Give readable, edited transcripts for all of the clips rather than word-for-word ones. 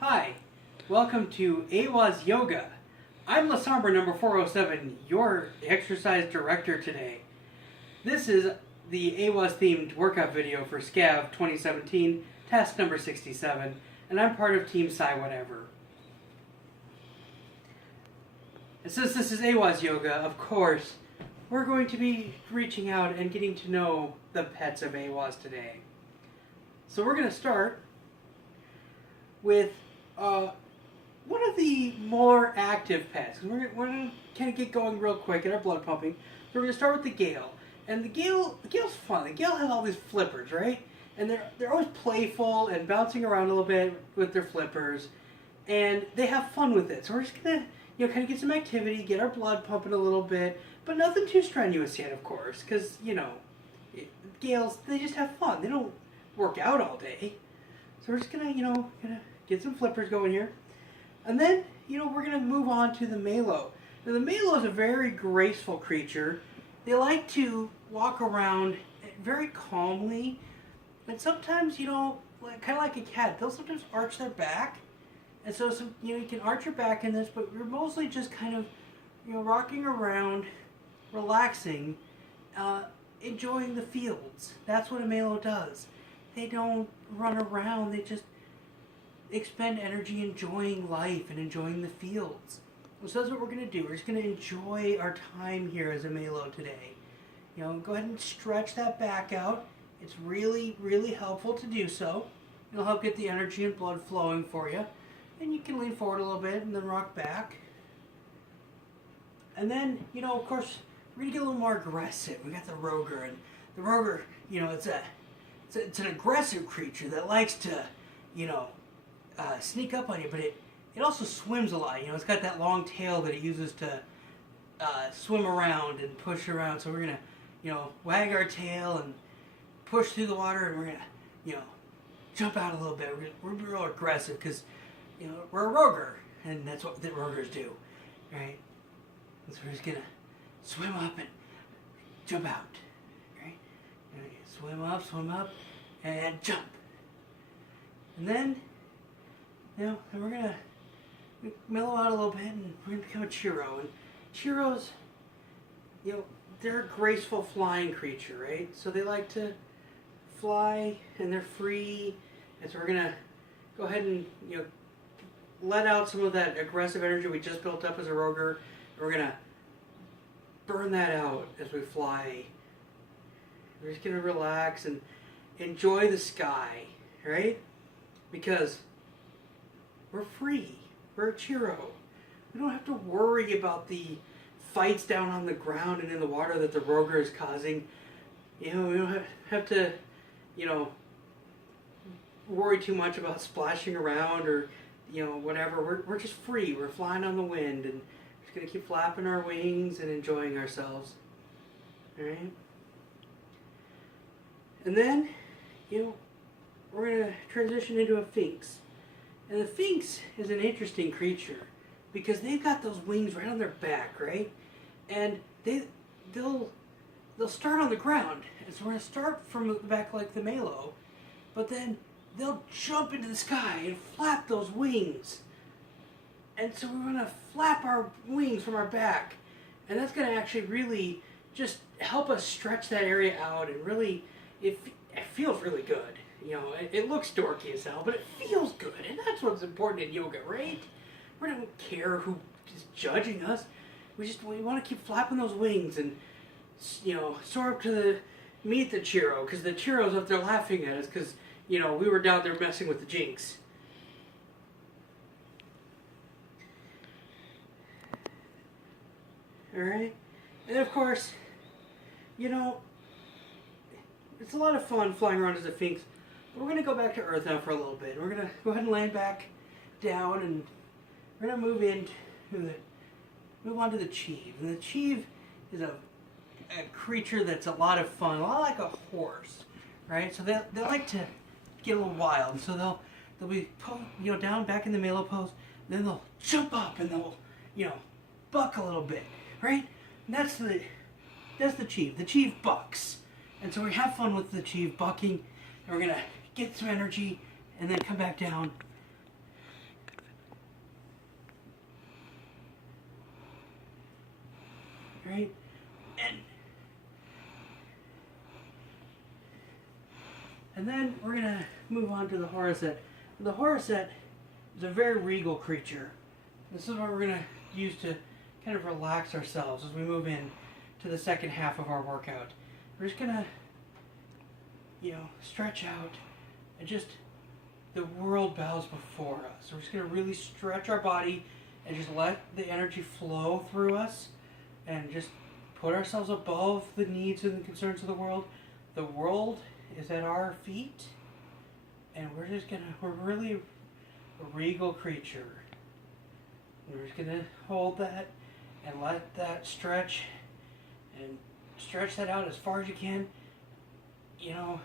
Hi, welcome to aywas Yoga. I'm Lasambra number 407, your exercise director today. This is the aywas themed workout video for scav 2017, task number 67, and I'm part of Team PsyWhatever. And since this is aywas Yoga, of course, we're going to be reaching out and getting to know the pets of aywas today. So we're going to start with one of the more active pets. We're going to kind of get going real quick, get our blood pumping. So we're going to start with the Gale. And the Gale's fun. The Gale has all these flippers, right? And they're always playful and bouncing around a little bit with their flippers. And they have fun with it. So we're just going to kind of get some activity, get our blood pumping a little bit. But nothing too strenuous yet, of course. Because, Gales, they just have fun. They don't work out all day. So we're just going to, get some flippers going here. And then, we're going to move on to the Malo. Now, the Malo is a very graceful creature. They like to walk around very calmly. And sometimes, kind of like a cat, they'll sometimes arch their back. And so, you can arch your back in this, but we're mostly just kind of, rocking around, relaxing, enjoying the fields. That's what a Malo does. They don't run around, they just expend energy enjoying life and enjoying the fields. So that's what we're going to do. We're just going to enjoy our time here as a Malo today. Go ahead and stretch that back out. It's really, really helpful to do so. It'll help get the energy and blood flowing for you. And you can lean forward a little bit and then rock back. And then, of course, we're going to get a little more aggressive. We got the Roger. And the Roger, it's an aggressive creature that likes to, sneak up on you, but it also swims a lot. It's got that long tail that it uses to swim around and push around. So we're gonna, wag our tail and push through the water, and we're gonna, jump out a little bit. We're real aggressive because, we're a Roger, and that's what the Rogers do, right? And so we're just gonna swim up and jump out, right? Swim up, and jump. And then, and we're going to mellow out a little bit, and we're going to become a Chiro. And Chiros, they're a graceful flying creature, right? So they like to fly, and they're free. And so we're going to go ahead and, let out some of that aggressive energy we just built up as a Roger. And we're going to burn that out as we fly. We're just going to relax and enjoy the sky, right? Because we're free. We're a Chiro. We don't have to worry about the fights down on the ground and in the water that the Roger is causing. We don't have to, worry too much about splashing around or, whatever. We're just free. We're flying on the wind, and we're just going to keep flapping our wings and enjoying ourselves. All right? And then, we're going to transition into a Sphinx. And the Sphinx is an interesting creature because they've got those wings right on their back, right? And they'll start on the ground. And so we're going to start from the back like the Malo, but then they'll jump into the sky and flap those wings. And so we're going to flap our wings from our back. And that's going to actually really just help us stretch that area out, and really, it feels really good. It looks dorky as hell, but it feels good, and that's what's important in yoga, right? We don't care who is judging us. We want to keep flapping those wings and, soar up to meet the Chiro, because the Chiro's up there laughing at us because, we were down there messing with the Jinx. Alright? And of course, it's a lot of fun flying around as a Sphinx. But we're going to go back to Earth now for a little bit. We're going to go ahead and land back down, and we're going to move on to the Chief. And the Chief is a creature that's a lot of fun, a lot like a horse, right? So they like to get a little wild. So they'll be down back in the Malo pose, then they'll jump up and they'll buck a little bit, right? And that's the Chief. The Chief bucks. And so we have fun with the Chief bucking, and we're going to get some energy and then come back down right? And then we're going to move on to the Horset. The Horset is a very regal creature. This is what we're going to use to kind of relax ourselves as we move in to the second half of our workout. We're just going to, stretch out and just, the world bows before us. So we're just going to really stretch our body and just let the energy flow through us and just put ourselves above the needs and the concerns of the world. The world is at our feet, and we're really a regal creature. We're just gonna hold that and let that stretch and stretch that out as far as you can. A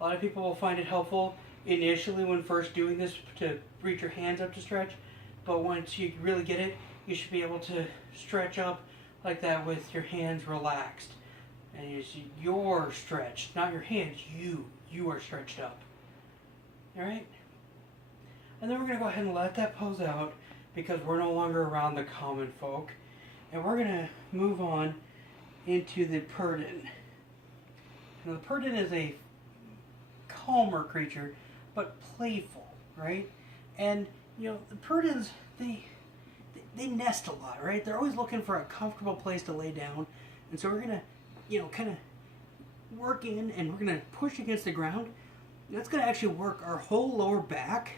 lot of people will find it helpful initially when first doing this to reach your hands up to stretch, but once you really get it, you should be able to stretch up like that with your hands relaxed. And you're stretched, not your hands. You are stretched up. Alright? And then we're going to go ahead and let that pose out because we're no longer around the common folk. And we're going to move on into the Purdon. Now, the Purdon is a calmer creature, but playful, right? And, the Purdons, they nest a lot, right? They're always looking for a comfortable place to lay down. And so we're going to kind of work in, and we're going to push against the ground. That's going to actually work our whole lower back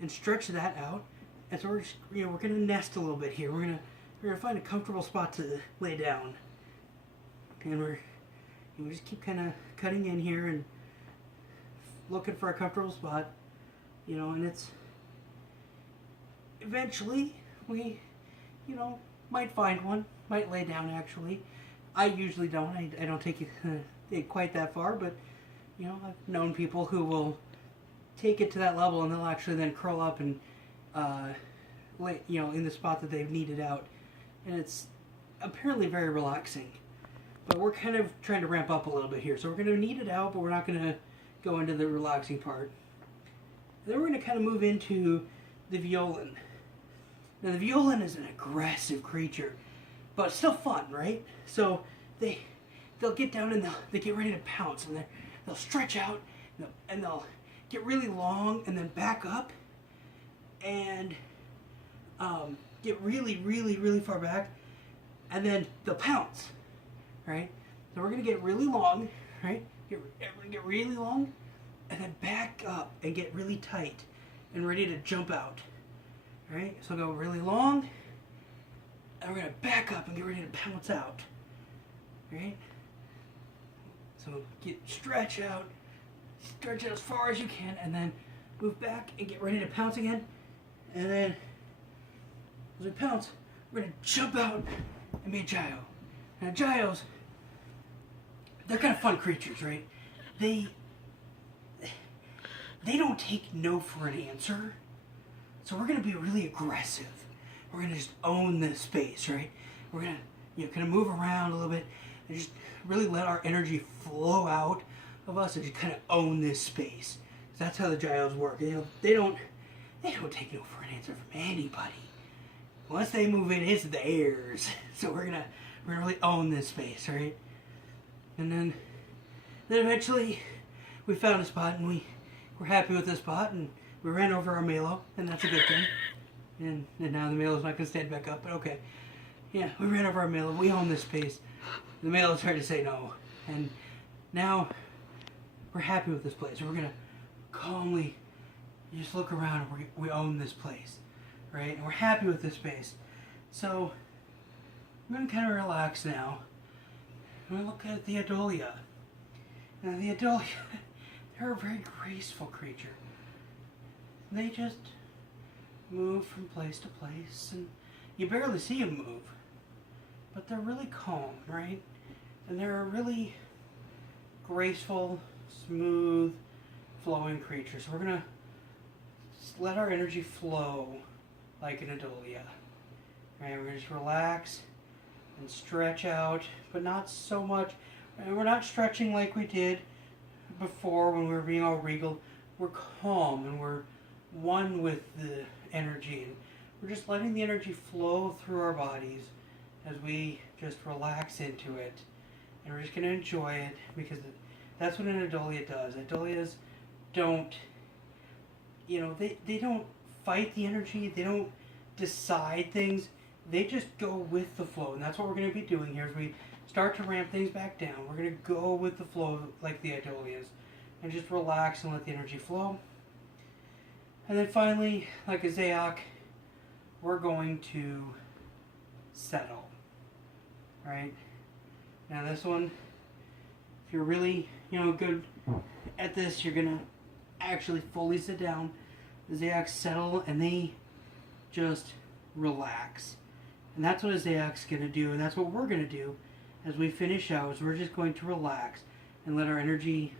and stretch that out. And so we're just, we're going to nest a little bit here. We're going to find a comfortable spot to lay down. And we just keep kind of cutting in here and looking for a comfortable spot. And it's eventually we, might find one, might lay down actually. I usually don't. I don't take it quite that far, but I've known people who will take it to that level and they'll actually then curl up and lay, in the spot that they've kneaded out, and it's apparently very relaxing. But we're kind of trying to ramp up a little bit here, so we're going to knead it out, but we're not going to go into the relaxing part. Then we're going to kind of move into the Violin. Now the Violin is an aggressive creature, but it's still fun, right? So they'll get down and they get ready to pounce, and they'll stretch out and they'll get really long and then back up and get really, really, really far back, and then they'll pounce, right? So we're gonna get really long, right? Get really long, and then back up and get really tight and ready to jump out, right? So go really long. And we're going to back up and get ready to pounce out. Right? So stretch out as far as you can, and then move back and get ready to pounce again. And then as we pounce, we're going to jump out and be a Gyo. Now Gyos, they're kind of fun creatures, right? They don't take no for an answer. So we're going to be really aggressive. We're going to just own this space, right? We're going to kind of move around a little bit and just really let our energy flow out of us and just kind of own this space. So that's how the Gyos work. They don't take no for an answer from anybody. Once they move in, it's theirs. So we're gonna really own this space, right? And then eventually we found a spot and we're happy with this spot, and we ran over our Malo, and that's a good thing. And now the Malo's not going to stand back up, but okay. Yeah, we ran over our Malo. We own this space. The Malo's tried to say no. And now we're happy with this place. We're going to calmly just look around and we own this place, right? And we're happy with this space. So I'm going to kind of relax now. I'm going to look at the Adolia. Now the Adolia, they're a very graceful creature. They just move from place to place, and you barely see them move, but they're really calm, right? And they're a really graceful, smooth, flowing creature. So we're gonna let our energy flow like an Adolia, right? We're gonna just relax and stretch out, but not so much. And we're not stretching like we did before when we were being all regal. We're calm and we're one with the energy, and we're just letting the energy flow through our bodies as we just relax into it. And we're just going to enjoy it, because that's what an Adolia does. Adolias don't, they don't fight the energy. They don't decide things. They just go with the flow. And that's what we're going to be doing here as we start to ramp things back down. We're going to go with the flow like the Adolias and just relax and let the energy flow. And then finally, like a Zayok, we're going to settle. Right? Now this one, if you're really, good at this, you're going to actually fully sit down. The Zayoks settle and they just relax. And that's what a Zayok's going to do, and that's what we're going to do as we finish out, is we're just going to relax and let our energy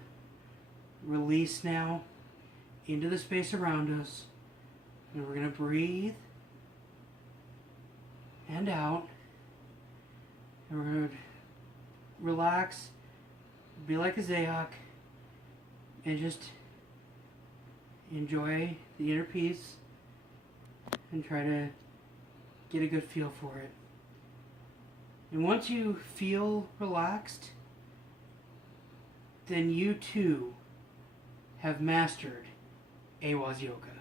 release now into the space around us. And we're going to breathe and out. And we're going to relax, be like a Zayok, and just enjoy the inner peace and try to get a good feel for it. And once you feel relaxed, then you too have mastered aywas yoga.